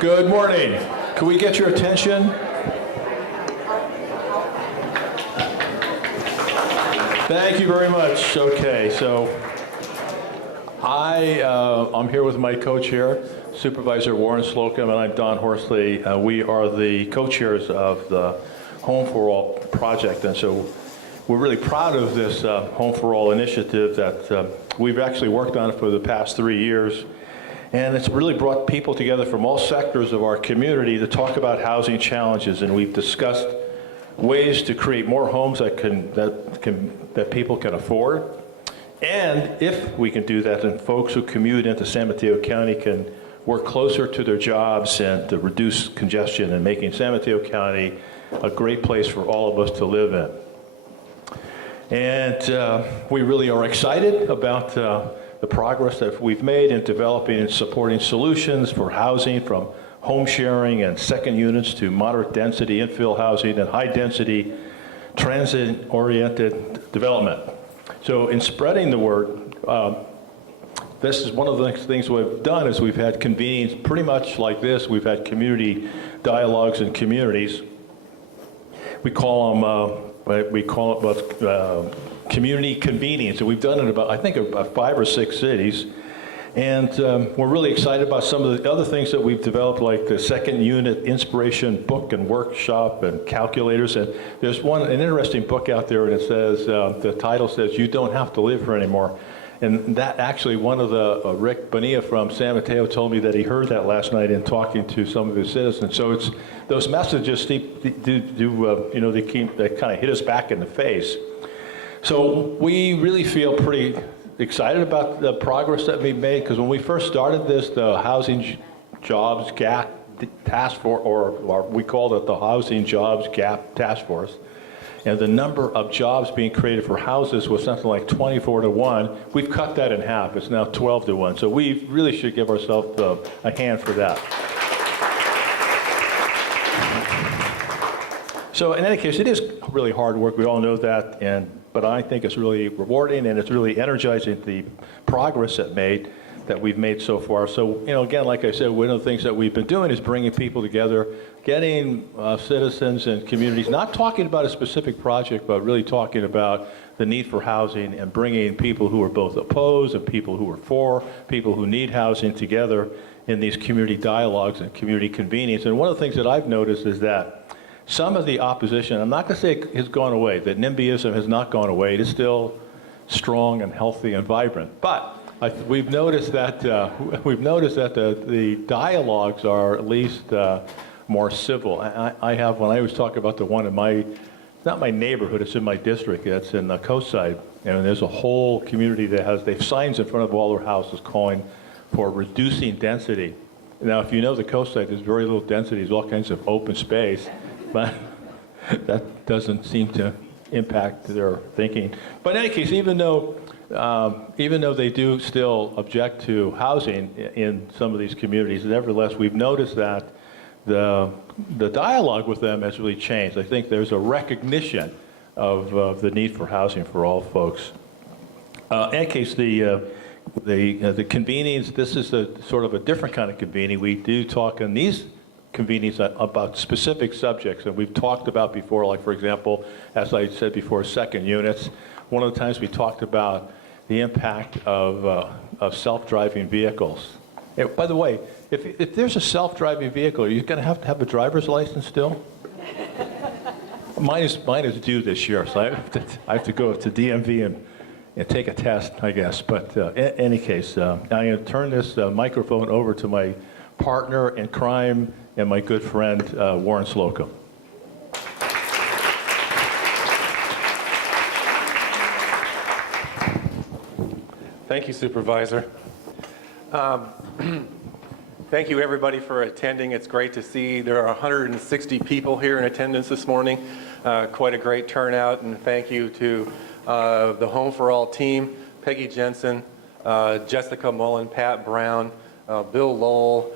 Good morning. Can we get your attention? Thank you very much. Okay, so I'm here with my co-chair, Supervisor Warren Slocum, and I'm Don Horsley. We are the co-chairs of the Home for All project, and so we're really proud of this Home for All initiative that we've actually worked on for the past 3 years. And it's really brought people together from all sectors of our community to talk about housing challenges, and we've discussed ways to create more homes that people can afford. And if we can do that, then folks who commute into San Mateo County can work closer to their jobs and to reduce congestion and making San Mateo County a great place for all of us to live in. And we really are excited about the progress that we've made in developing and supporting solutions for housing, from home sharing and second units to moderate density infill housing and high density transit-oriented development. So in spreading the word, this is one of the things we've done is we've had convenings pretty much like this. We've had community dialogues in communities. We call it community convenings, and we've done it about, I think, about 5 or 6 cities. And we're really excited about some of the other things that we've developed, like the second unit inspiration book and workshop and calculators. And there's an interesting book out there, and it says, the title says, "You Don't Have to Live Here Anymore." And that actually, one of the, Rick Bonilla from San Mateo told me that he heard that last night in talking to some of his citizens. So it's, those messages they kind of hit us back in the face. So we really feel pretty excited about the progress that we've made, because when we first started this, the Housing Jobs Gap Task Force, or we called it the Housing Jobs Gap Task Force, and the number of jobs being created for houses was something like 24 to 1. We've cut that in half. It's now 12 to 1. So we really should give ourselves a hand for that. So in any case, it is really hard work. We all know that, but I think it's really rewarding, and it's really energizing the progress that we've made so far. So, again, like I said, one of the things that we've been doing is bringing people together, getting citizens and communities, not talking about a specific project, but really talking about the need for housing, and bringing people who are both opposed and people who are for, people who need housing together in these community dialogues and community convenings. And one of the things that I've noticed is that some of the opposition, I'm not going to say it has gone away, that NIMBYism has not gone away. It is still strong and healthy and vibrant. But we've noticed that the dialogues are at least more civil. I have, when I was talking about the one in it's not my neighborhood, it's in my district, it's in the coast side, and there's a whole community that they have signs in front of all their houses calling for reducing density. Now, if you know the coast side, there's very little density, there's all kinds of open space, but that doesn't seem to impact their thinking. But in any case, even though they do still object to housing in some of these communities, nevertheless, we've noticed that the dialogue with them has really changed. I think there's a recognition of the need for housing for all folks. In any case, the convenings, this is sort of a different kind of convening. We do talk in these convenings about specific subjects that we've talked about before, like, for example, as I said before, second units. One of the times we talked about the impact of self-driving vehicles. By the way, if there's a self-driving vehicle, are you going to have a driver's license still? Mine is due this year, so I have to go to DMV and take a test, I guess. But in any case, I'm going to turn this microphone over to my partner in crime and my good friend, Warren Slocum. Thank you, Supervisor. Thank you, everybody, for attending. It's great to see there are 160 people here in attendance this morning. Quite a great turnout, and thank you to the Home for All team, Peggy Jensen, Jessica Mullen, Pat Brown, Bill Lowell,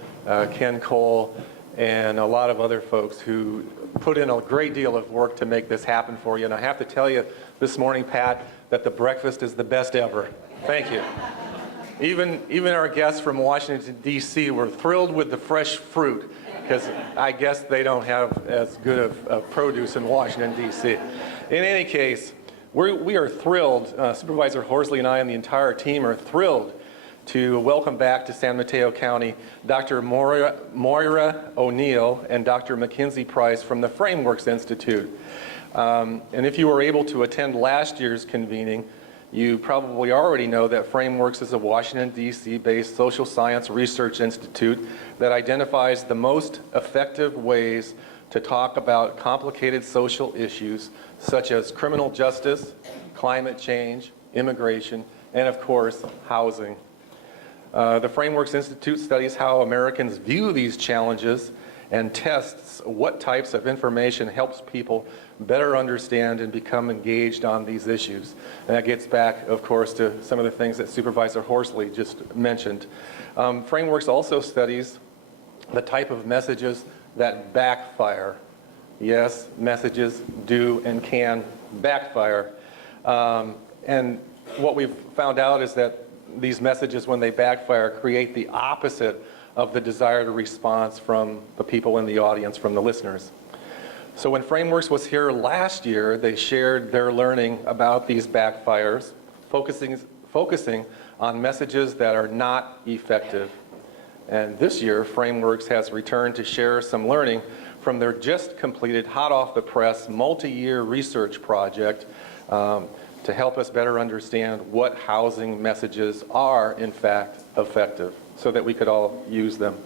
Ken Cole, and a lot of other folks who put in a great deal of work to make this happen for you. And I have to tell you this morning, Pat, that the breakfast is the best ever. Thank you. Even our guests from Washington, D.C. were thrilled with the fresh fruit, because I guess they don't have as good of produce in Washington, D.C. In any case, we are thrilled, Supervisor Horsley and I and the entire team are thrilled to welcome back to San Mateo County Dr. Moira O'Neill and Dr. Mackenzie Price from the Frameworks Institute. And if you were able to attend last year's convening, you probably already know that Frameworks is a Washington, D.C. based social science research institute that identifies the most effective ways to talk about complicated social issues such as criminal justice, climate change, immigration, and of course, housing. The Frameworks Institute studies how Americans view these challenges and tests what types of information helps people better understand and become engaged on these issues. And that gets back, of course, to some of the things that Supervisor Horsley just mentioned. Frameworks also studies the type of messages that backfire. Yes, messages do and can backfire. And what we've found out is that these messages, when they backfire, create the opposite of the desired response from the people in the audience, from the listeners. So when Frameworks was here last year, they shared their learning about these backfires, focusing on messages that are not effective. And this year, Frameworks has returned to share some learning from their just completed, hot off the press, multi-year research project to help us better understand what housing messages are, in fact, effective, so that we could all use them.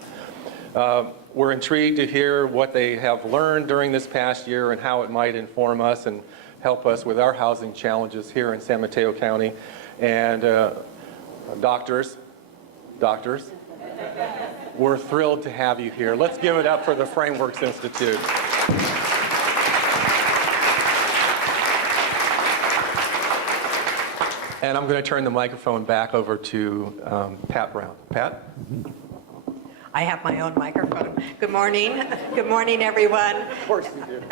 We're intrigued to hear what they have learned during this past year and how it might inform us and help us with our housing challenges here in San Mateo County. And doctors, we're thrilled to have you here. Let's give it up for the Frameworks Institute. And I'm going to turn the microphone back over to Pat Brown. Pat? I have my own microphone. Good morning. Good morning, everyone. Of course you do.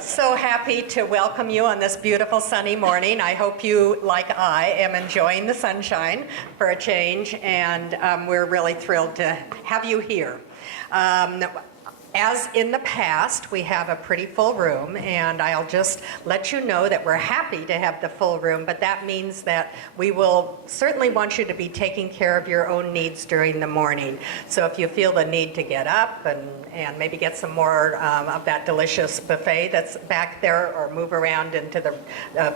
So happy to welcome you on this beautiful sunny morning. I hope you, like I, am enjoying the sunshine for a change, and we're really thrilled to have you here. As in the past, we have a pretty full room, and I'll just let you know that we're happy to have the full room, but that means that we will certainly want you to be taking care of your own needs during the morning. So if you feel the need to get up and maybe get some more of that delicious buffet that's back there, or move around into the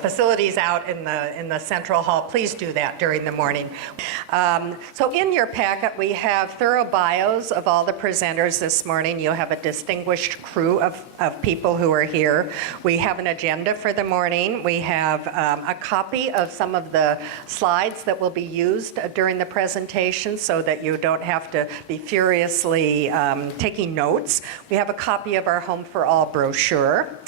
facilities out in the central hall, please do that during the morning. So in your packet, we have thorough bios of all the presenters this morning. You'll have a distinguished crew of people who are here. We have an agenda for the morning. We have a copy of some of the slides that will be used during the presentation so that you don't have to be furiously taking notes. We have a copy of our Home for All brochure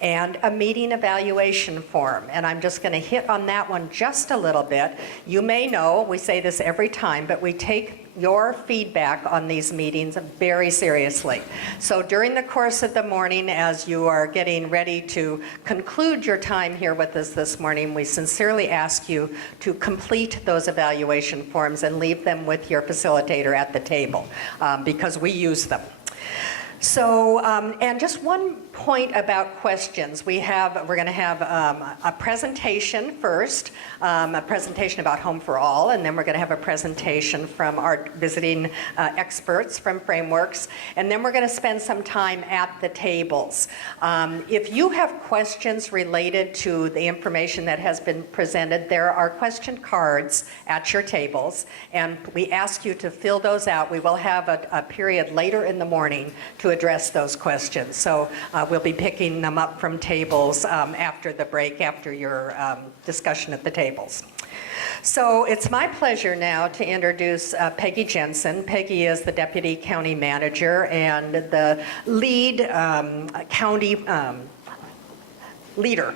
and a meeting evaluation form. And I'm just going to hit on that one just a little bit. You may know, we say this every time, but we take your feedback on these meetings very seriously. So during the course of the morning, as you are getting ready to conclude your time here with us this morning, we sincerely ask you to complete those evaluation forms and leave them with your facilitator at the table, because we use them. So, and just one point about questions. We're going to have a presentation first, a presentation about Home for All, and then we're going to have a presentation from our visiting experts from Frameworks, and then we're going to spend some time at the tables. If you have questions related to the information that has been presented, there are question cards at your tables, and we ask you to fill those out. We will have a period later in the morning to address those questions. So we'll be picking them up from tables after the break, after your discussion at the tables. So it's my pleasure now to introduce Peggy Jensen. Peggy is the Deputy County Manager and the lead county leader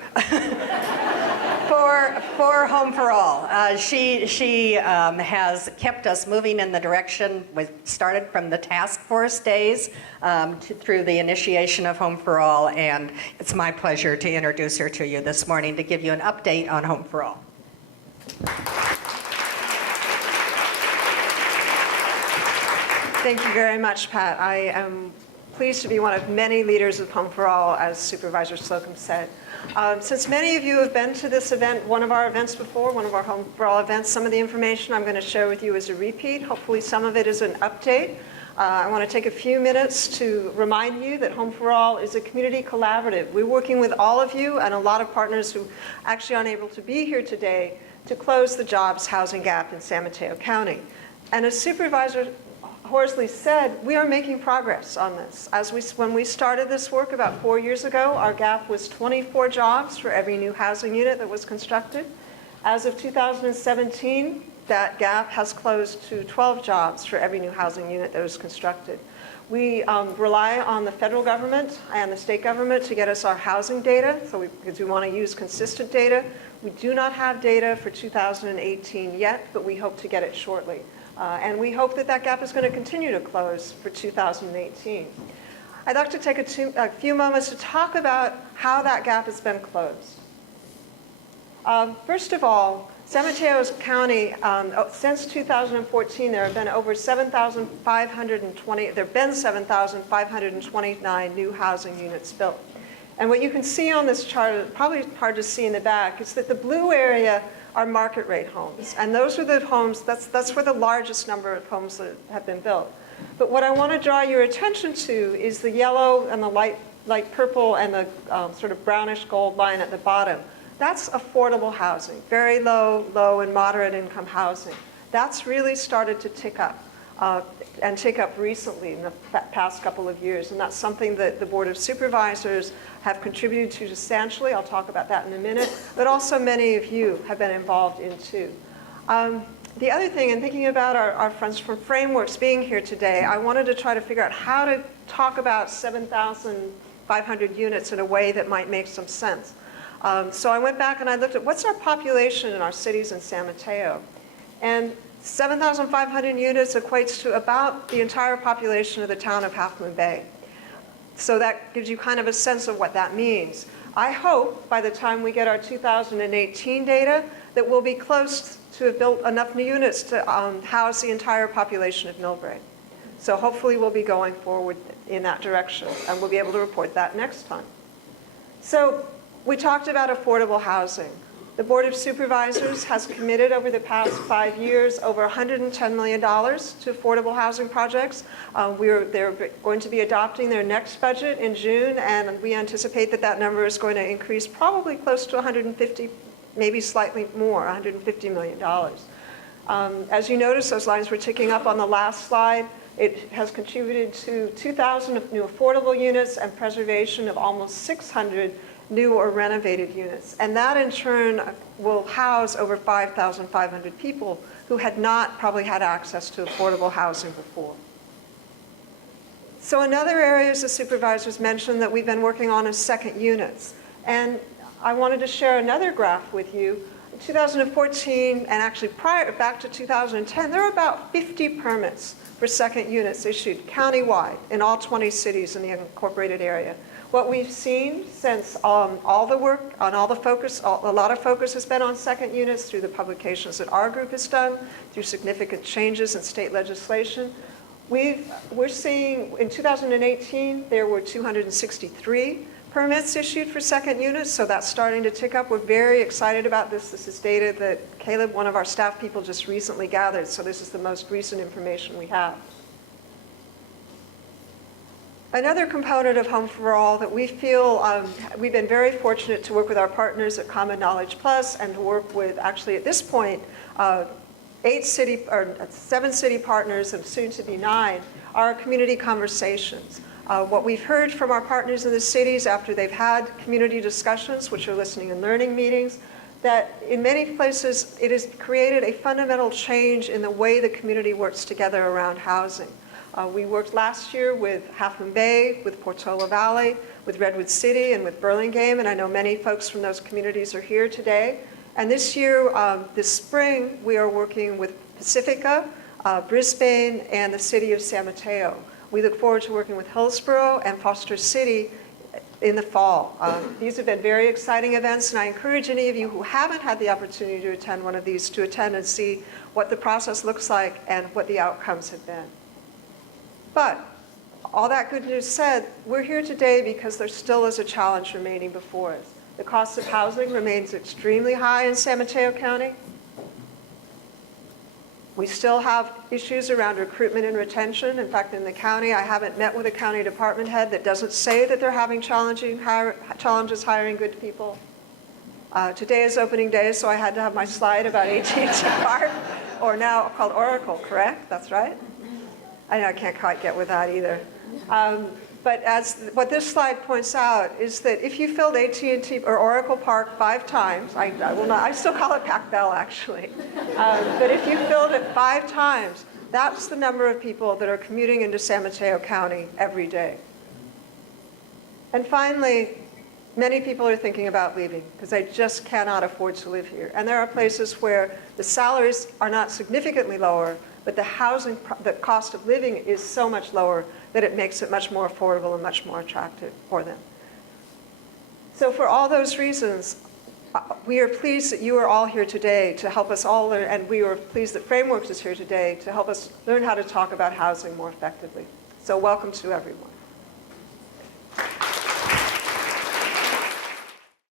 for Home for All. She has kept us moving in the direction we started from the task force days through the initiation of Home for All, and it's my pleasure to introduce her to you this morning to give you an update on Home for All. Thank you very much, Pat. I am pleased to be one of many leaders of Home for All, as Supervisor Slocum said. Since many of you have been to this event, one of our events before, one of our Home for All events, some of the information I'm going to share with you is a repeat. Hopefully some of it is an update. I want to take a few minutes to remind you that Home for All is a community collaborative. We're working with all of you and a lot of partners who actually aren't able to be here today to close the jobs housing gap in San Mateo County. And as Supervisor Horsley said, we are making progress on this. When we started this work about 4 years ago, our gap was 24 jobs for every new housing unit that was constructed. As of 2017, that gap has closed to 12 jobs for every new housing unit that was constructed. We rely on the federal government and the state government to get us our housing data, because we want to use consistent data. We do not have data for 2018 yet, but we hope to get it shortly. And we hope that that gap is going to continue to close for 2018. I'd like to take a few moments to talk about how that gap has been closed. First of all, San Mateo County, since 2014, there have been over 7,529 new housing units built. And what you can see on this chart, probably hard to see in the back, is that the blue area are market rate homes. And those are the homes, that's where the largest number of homes that have been built. But what I want to draw your attention to is the yellow and the light purple and the sort of brownish gold line at the bottom. That's affordable housing, very low and moderate income housing. That's really started to tick up and tick up recently in the past couple of years. And that's something that the Board of Supervisors have contributed to substantially. I'll talk about that in a minute. But also many of you have been involved in too. The other thing, in thinking about our friends from Frameworks being here today, I wanted to try to figure out how to talk about 7,500 units in a way that might make some sense. So I went back and I looked at what's our population in our cities in San Mateo. And 7,500 units equates to about the entire population of the town of Half Moon Bay. So that gives you kind of a sense of what that means. I hope by the time we get our 2018 data that we'll be close to have built enough new units to house the entire population of Millbrae. So hopefully we'll be going forward in that direction, and we'll be able to report that next time. So we talked about affordable housing. The Board of Supervisors has committed over the past 5 years over $110 million to affordable housing projects. They're going to be adopting their next budget in June, and we anticipate that that number is going to increase probably close to 150, maybe slightly more, $150 million. As you notice, those lines were ticking up on the last slide. It has contributed to 2,000 new affordable units and preservation of almost 600 new or renovated units. And that in turn will house over 5,500 people who had not probably had access to affordable housing before. So another area, as the supervisors mentioned, that we've been working on is second units. And I wanted to share another graph with you. In 2014, and actually back to 2010, there were about 50 permits for second units issued countywide in all 20 cities in the incorporated area. What we've seen since all the work, on all the focus, a lot of focus has been on second units through the publications that our group has done, through significant changes in state legislation. We're seeing in 2018, there were 263 permits issued for second units, so that's starting to tick up. We're very excited about this. This is data that Caleb, one of our staff people, just recently gathered, so this is the most recent information we have. Another component of Home for All that we feel, we've been very fortunate to work with our partners at Common Knowledge Plus and to work with, actually at this point, 7 city partners and soon to be 9, are community conversations. What we've heard from our partners in the cities after they've had community discussions, which are listening and learning meetings, that in many places it has created a fundamental change in the way the community works together around housing. We worked last year with Half Moon Bay, with Portola Valley, with Redwood City, and with Burlingame, and I know many folks from those communities are here today. And this year, this spring, we are working with Pacifica, Brisbane, and the city of San Mateo. We look forward to working with Hillsborough and Foster City in the fall. These have been very exciting events, and I encourage any of you who haven't had the opportunity to attend one of these to attend and see what the process looks like and what the outcomes have been. But all that good news said, we're here today because there still is a challenge remaining before us. The cost of housing remains extremely high in San Mateo County. We still have issues around recruitment and retention. In fact, in the county, I haven't met with a county department head that doesn't say that they're having challenges hiring good people. Today is opening day, so I had to have my slide about AT&T Park, or now called Oracle, correct? That's right? I know I can't quite get with that either. But what this slide points out is that if you filled AT&T or Oracle Park 5 times, I will not, I still call it Pac Bell actually, but if you filled it 5 times, that's the number of people that are commuting into San Mateo County every day. And finally, many people are thinking about leaving because they just cannot afford to live here. And there are places where the salaries are not significantly lower, but the cost of living is so much lower that it makes it much more affordable and much more attractive for them. So for all those reasons, we are pleased that you are all here today to help us all learn, and we are pleased that Frameworks is here today to help us learn how to talk about housing more effectively. So welcome to everyone.